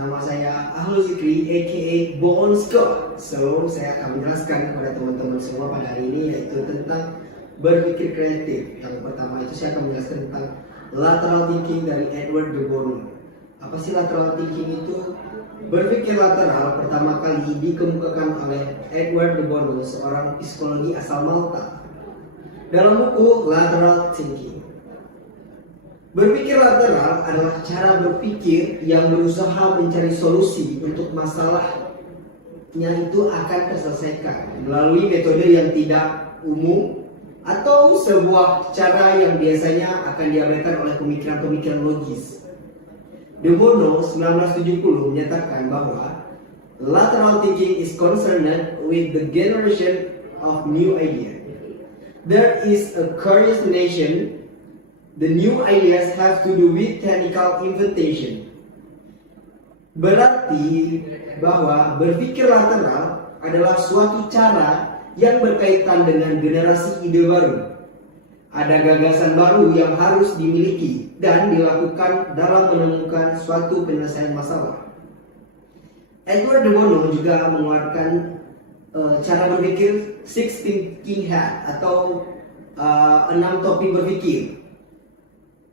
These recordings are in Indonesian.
nama saya Ahlul Zikri aka Bon Scott. So, saya akan menjelaskan kepada teman-teman semua pada hari ini yaitu tentang berpikir kreatif. Yang pertama itu saya akan menjelaskan tentang lateral thinking dari Edward de Bono. Apa sih lateral thinking itu? Berpikir lateral pertama kali dikemukakan oleh Edward de Bono, seorang psikologi asal Malta, dalam buku Lateral Thinking. Berpikir lateral adalah cara berpikir yang berusaha mencari solusi untuk masalahnya itu akan terselesaikan melalui metode yang tidak umum atau sebuah cara yang biasanya akan diabaikan oleh pemikiran-pemikiran logis. De Bono 1970 menyatakan bahwa lateral thinking is concerned with the generation of new ideas. There is a curious nation. The new ideas have to do with technical invention. Berarti bahwa berpikir lateral adalah suatu cara yang berkaitan dengan generasi ide baru. Ada gagasan baru yang harus dimiliki dan dilakukan dalam menemukan suatu penyelesaian masalah. Edward de Bono juga mengeluarkan cara berpikir six thinking hat atau 6 topi berpikir.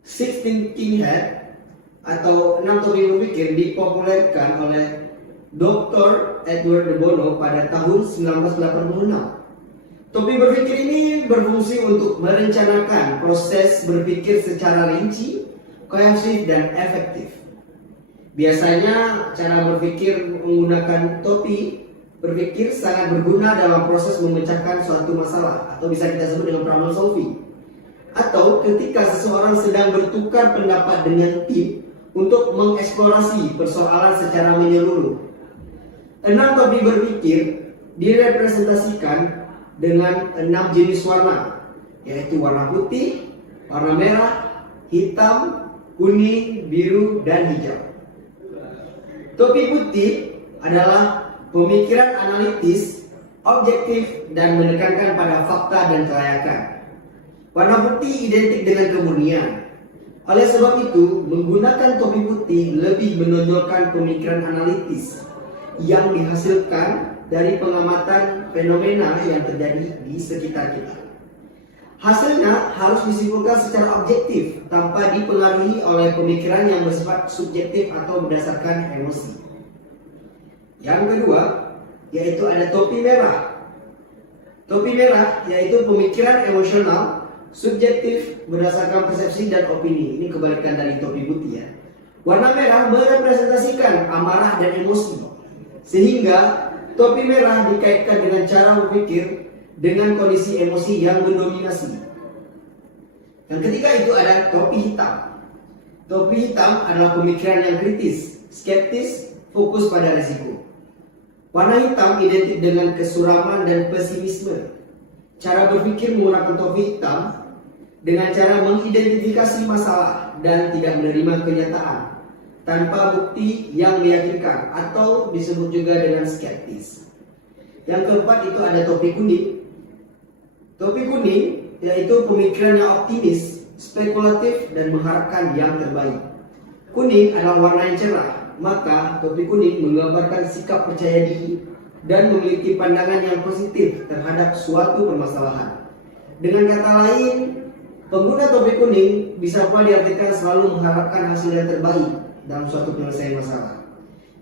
Six thinking hat atau 6 topi berpikir dipopulerkan oleh Dr. Edward de Bono pada tahun 1986. Topi berpikir ini berfungsi untuk merencanakan proses berpikir secara rinci, kohesif, dan efektif. Biasanya cara berpikir menggunakan topi berpikir sangat berguna dalam proses memecahkan suatu masalah atau bisa kita sebut dengan problem solving, atau ketika seseorang sedang bertukar pendapat dengan tim untuk mengeksplorasi persoalan secara menyeluruh. 6 topi berpikir direpresentasikan dengan 6 jenis warna, yaitu warna putih, warna merah, hitam, kuning, biru, dan hijau. Topi putih adalah pemikiran analitis, objektif, dan menekankan pada fakta dan kelayakan. Warna putih identik dengan kemurnian. Oleh sebab itu, menggunakan topi putih lebih menonjolkan pemikiran analitis yang dihasilkan dari pengamatan fenomena yang terjadi di sekitar kita. Hasilnya harus disimpulkan secara objektif tanpa dipengaruhi oleh pemikiran yang bersifat subjektif atau berdasarkan emosi. Yang kedua, yaitu ada topi merah. Topi merah yaitu pemikiran emosional, subjektif, berdasarkan persepsi dan opini. Ini kebalikan dari topi putih ya. Warna merah merepresentasikan amarah dan emosi, sehingga topi merah dikaitkan dengan cara berpikir dengan kondisi emosi yang mendominasi. Yang ketiga itu ada topi hitam. Topi hitam adalah pemikiran yang kritis, skeptis, fokus pada risiko. Warna hitam identik dengan kesuraman dan pesimisme. Cara berpikir menggunakan topi hitam dengan cara mengidentifikasi masalah dan tidak menerima kenyataan tanpa bukti yang meyakinkan atau disebut juga dengan skeptis. Yang keempat itu ada topi kuning. Topi kuning yaitu pemikiran yang optimis, spekulatif, dan mengharapkan yang terbaik. Kuning adalah warna yang cerah, maka topi kuning menggambarkan sikap percaya diri dan memiliki pandangan yang positif terhadap suatu permasalahan. Dengan kata lain, pengguna topi kuning bisa pula diartikan selalu mengharapkan hasil yang terbaik dalam suatu penyelesaian masalah.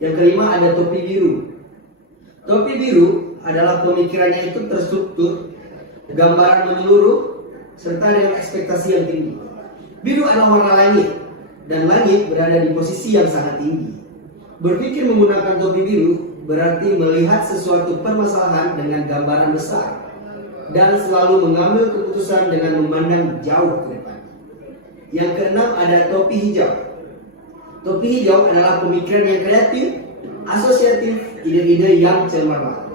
Yang kelima ada topi biru. Topi biru adalah pemikirannya itu terstruktur, gambaran menyeluruh, serta dengan ekspektasi yang tinggi. Biru adalah warna langit, dan langit berada di posisi yang sangat tinggi. Berpikir menggunakan topi biru berarti melihat sesuatu permasalahan dengan gambaran besar dan selalu mengambil keputusan dengan memandang jauh ke depan. Yang keenam ada topi hijau. Topi hijau adalah pemikiran yang kreatif, asosiatif, ide-ide yang cemerlang.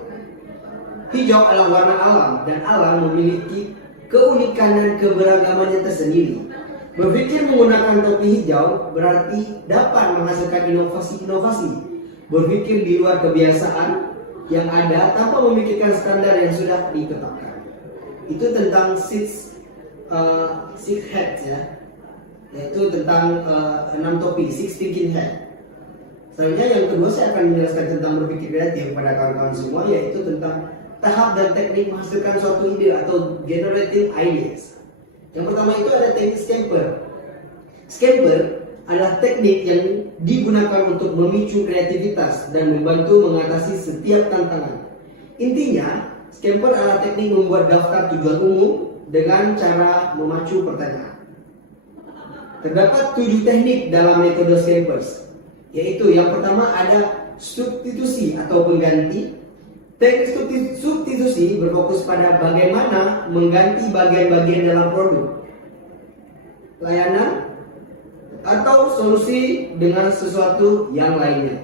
Hijau adalah warna alam, dan alam memiliki keunikan dan keberagamannya tersendiri. Berpikir menggunakan topi hijau berarti dapat menghasilkan inovasi-inovasi. Berpikir di luar kebiasaan yang ada tanpa memikirkan standar yang sudah ditetapkan. Itu tentang six hats ya, yaitu tentang 6 topi, six thinking hat. Selanjutnya yang kedua saya akan menjelaskan tentang berpikir kreatif kepada kawan-kawan semua, yaitu tentang tahap dan teknik menghasilkan suatu ide atau generating ideas. Yang pertama itu ada teknik Scamper. Scamper adalah teknik yang digunakan untuk memicu kreativitas dan membantu mengatasi setiap tantangan. Intinya, Scamper adalah teknik membuat daftar tujuan umum dengan cara memacu pertanyaan. Terdapat 7 teknik dalam metode Scampers, yaitu yang pertama ada substitusi atau pengganti. Teknik substitusi berfokus pada bagaimana mengganti bagian-bagian dalam produk, layanan, atau solusi dengan sesuatu yang lainnya.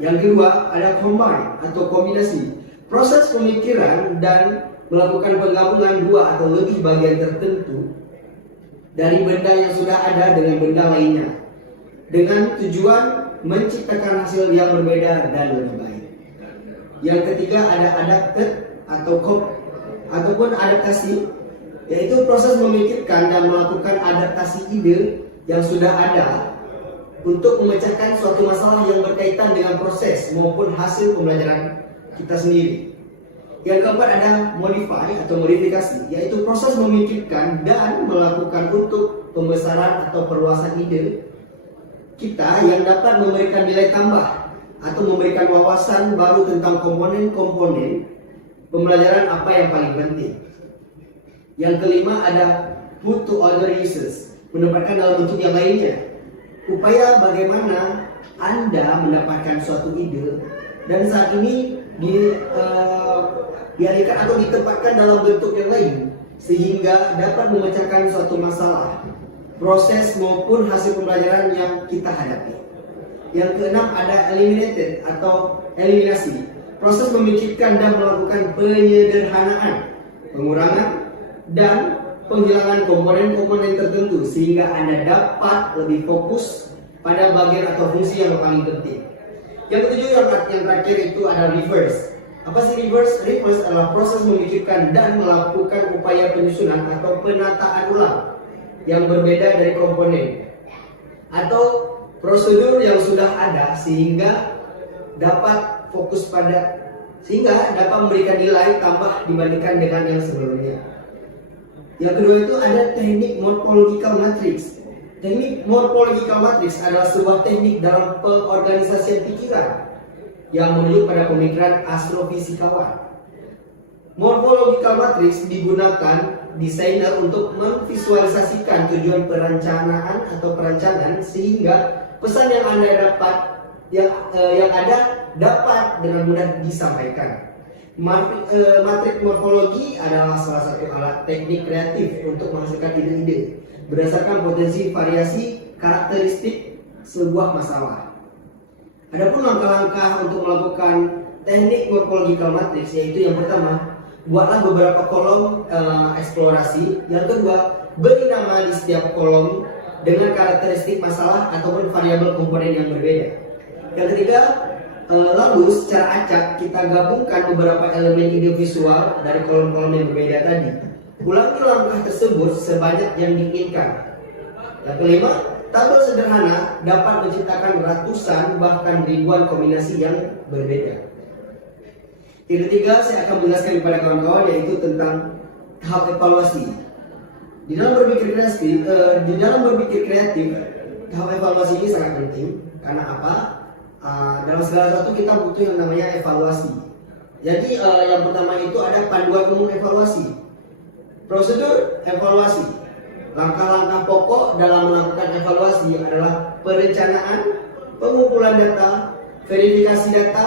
Yang kedua ada combine atau kombinasi. Proses pemikiran dan melakukan penggabungan dua atau lebih bagian tertentu dari benda yang sudah ada dengan benda lainnya, dengan tujuan menciptakan hasil yang berbeda dan lebih baik. Yang ketiga ada adapted ataupun adaptasi, yaitu proses memikirkan dan melakukan adaptasi ide yang sudah ada untuk memecahkan suatu masalah yang berkaitan dengan proses maupun hasil pembelajaran kita sendiri. Yang keempat ada modify atau modifikasi, yaitu proses memikirkan dan melakukan untuk pembesaran atau perluasan ide kita yang dapat memberikan nilai tambah atau memberikan wawasan baru tentang komponen-komponen pembelajaran apa yang paling penting. Yang kelima ada put to other uses, menempatkan dalam bentuk yang lainnya. Upaya bagaimana Anda mendapatkan suatu ide dan saat ini dialihkan atau ditempatkan dalam bentuk yang lain sehingga dapat memecahkan suatu masalah, proses maupun hasil pembelajaran yang kita hadapi. Yang keenam ada eliminated atau eliminasi, proses memikirkan dan melakukan penyederhanaan, pengurangan dan penghilangan komponen-komponen tertentu sehingga Anda dapat lebih fokus pada bagian atau fungsi yang paling penting. Yang ketujuh yang terakhir itu ada reverse. Apa sih reverse? Reverse adalah proses memikirkan dan melakukan upaya penyusunan atau penataan ulang yang berbeda dari komponen atau prosedur yang sudah ada sehingga dapat memberikan nilai tambah dibandingkan dengan yang sebelumnya. Yang kedua itu ada teknik morphological matrix. Teknik morphological matrix adalah sebuah teknik dalam pengorganisasian pikiran yang merujuk pada pemikiran astrofisikawan. Morphological matrix digunakan desainer untuk memvisualisasikan tujuan perancangan sehingga pesan yang Anda dapat yang ada dapat dengan mudah disampaikan. Matrik morfologi adalah salah satu alat teknik kreatif untuk menghasilkan ide-ide berdasarkan potensi variasi karakteristik sebuah masalah. Adapun langkah-langkah untuk melakukan teknik morphological matrix, yaitu yang pertama, buatlah beberapa kolom eksplorasi. Yang kedua, beri nama di setiap kolom dengan karakteristik masalah ataupun variabel komponen yang berbeda. Yang ketiga, lalu secara acak kita gabungkan beberapa elemen ide visual dari kolom-kolom yang berbeda tadi. Ulangi langkah tersebut sebanyak yang diinginkan. Yang kelima, tabel sederhana dapat menciptakan ratusan bahkan ribuan kombinasi yang berbeda. Yang ketiga, saya akan menjelaskan kepada kawan-kawan yaitu tentang tahap evaluasi. Di dalam berpikir kreatif, tahap evaluasi ini sangat penting. Karena apa? Dalam segala sesuatu kita butuh yang namanya evaluasi. Jadi yang pertama itu ada panduan umum evaluasi, prosedur evaluasi. Langkah-langkah pokok dalam melakukan evaluasi adalah perencanaan, pengumpulan data, verifikasi data,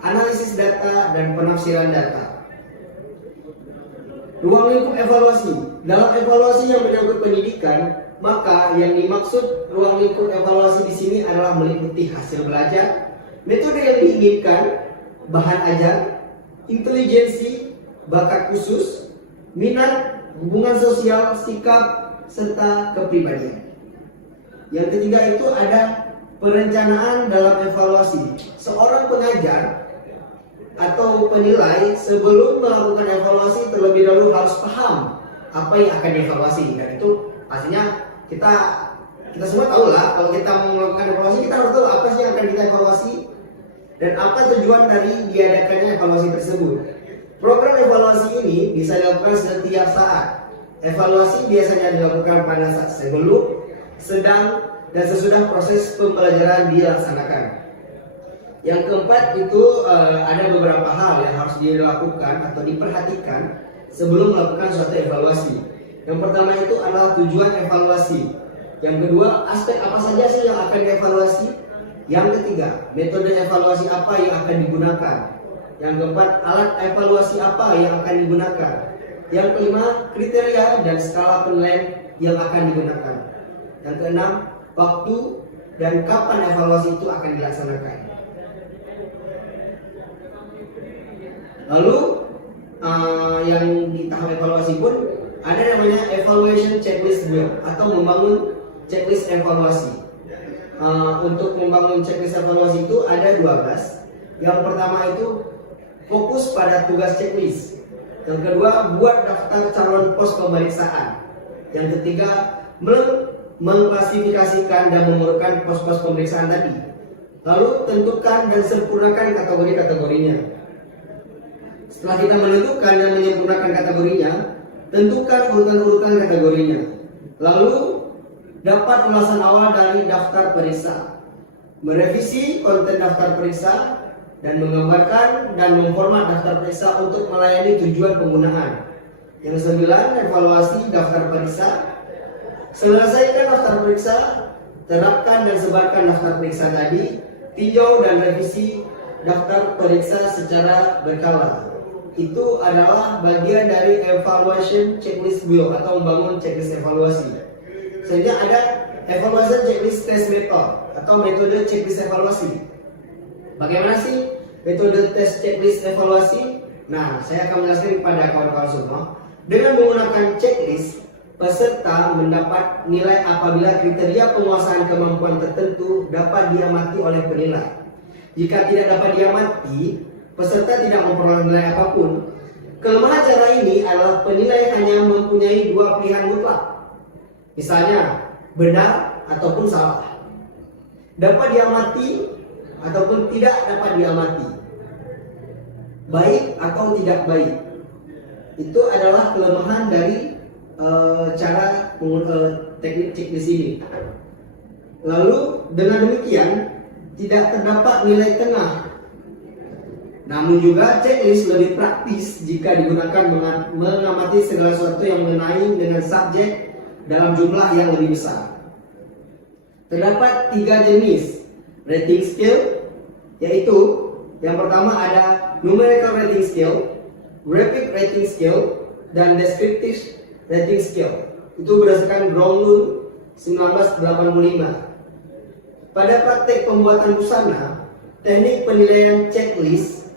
analisis data, dan penafsiran data. Ruang lingkup evaluasi. Dalam evaluasi yang menyangkut pendidikan, maka yang dimaksud ruang lingkup evaluasi di sini adalah meliputi hasil belajar, metode yang diinginkan, bahan ajar, intelijensi, bakat khusus, minat, hubungan sosial, sikap, serta kepribadian. Yang ketiga itu ada perencanaan dalam evaluasi. Seorang pengajar atau penilai sebelum melakukan evaluasi terlebih dahulu harus paham apa yang akan dievaluasi, dan itu pastinya kita kita semua tahu lah, kalau kita mau melakukan evaluasi, kita harus tahu apa sih yang akan kita evaluasi dan apa tujuan dari diadakannya evaluasi tersebut. Program evaluasi ini bisa dilakukan setiap saat. Evaluasi biasanya dilakukan pada saat sebelum, sedang, dan sesudah proses pembelajaran dilaksanakan. Yang keempat itu ada beberapa hal yang harus dilakukan atau diperhatikan sebelum melakukan suatu evaluasi. Yang pertama itu adalah tujuan evaluasi. Yang kedua, aspek apa saja sih yang akan dievaluasi. Yang ketiga, metode evaluasi apa yang akan digunakan. Yang keempat, alat evaluasi apa yang akan digunakan. Yang kelima, kriteria dan skala penilaian yang akan digunakan. Yang keenam, waktu dan kapan evaluasi itu akan dilaksanakan. Lalu yang di tahap evaluasi pun ada namanya evaluation checklist wheel atau membangun checklist evaluasi. Untuk membangun checklist evaluasi itu ada 12. Yang pertama itu fokus pada tugas checklist. Yang kedua, buat daftar calon pos pemeriksaan. Yang ketiga, mengklasifikasikan dan mengurutkan pos-pos pemeriksaan tadi. Lalu tentukan dan sempurnakan kategori-kategorinya. Setelah kita menentukan dan menyempurnakan kategorinya, tentukan urutan-urutan kategorinya. Lalu dapat ulasan awal dari daftar periksa, merevisi konten daftar periksa, dan menggambarkan dan memformat daftar periksa untuk melayani tujuan penggunaan. Yang 9, evaluasi daftar periksa. Selesaikan daftar periksa, terapkan dan sebarkan daftar periksa tadi, tinjau dan revisi daftar periksa secara berkala. Itu adalah bagian dari evaluation checklist wheel atau membangun checklist evaluasi. Selanjutnya ada evaluation checklist test method atau metode checklist evaluasi. Bagaimana sih metode tes checklist evaluasi? Nah, saya akan menjelaskan kepada kawan-kawan semua. Dengan menggunakan checklist, peserta mendapat nilai apabila kriteria penguasaan kemampuan tertentu dapat diamati oleh penilai. Jika tidak dapat diamati, peserta tidak memperoleh nilai apapun. Kelemahan cara ini adalah penilai hanya mempunyai dua pilihan mutlak. Misalnya, benar ataupun salah. Dapat diamati ataupun tidak dapat diamati. Baik atau tidak baik. Itu adalah kelemahan dari cara teknik checklist ini. Lalu dengan demikian tidak terdapat nilai tengah. Namun juga checklist lebih praktis jika digunakan mengamati segala sesuatu yang mengenai dengan subjek dalam jumlah yang lebih besar. Terdapat 3 jenis rating scale, yaitu yang pertama ada numerical rating scale, graphic rating scale, dan descriptive rating scale. Itu berdasarkan Brownlow 1985. Pada praktek pembuatan busana, teknik penilaian checklist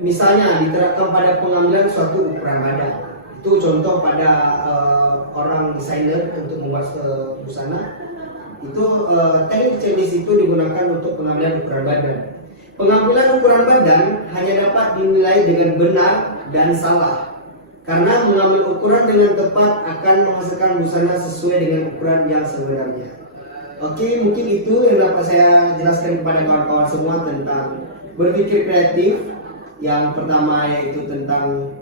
misalnya diterapkan pada pengambilan suatu ukuran badan. Itu contoh pada orang desainer untuk membuat busana. Itu teknik checklist itu digunakan untuk pengambilan ukuran badan. Pengambilan ukuran badan hanya dapat dinilai dengan benar dan salah, karena mengambil ukuran dengan tepat akan menghasilkan busana sesuai dengan ukuran yang sebenarnya. Oke, mungkin itu yang dapat saya jelaskan kepada kawan-kawan semua tentang berpikir kreatif. Yang pertama yaitu tentang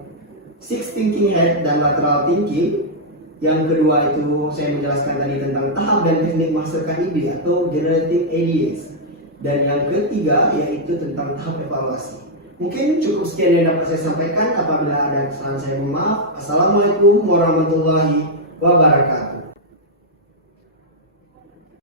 six thinking head dan lateral thinking. Yang kedua itu saya menjelaskan tadi tentang tahap dan teknik menghasilkan ide atau generating ideas. Dan yang ketiga yaitu tentang tahap evaluasi. Mungkin cukup sekian yang dapat saya sampaikan. Apabila ada kesalahan saya mohon maaf. Assalamualaikum warahmatullahi wabarakatuh.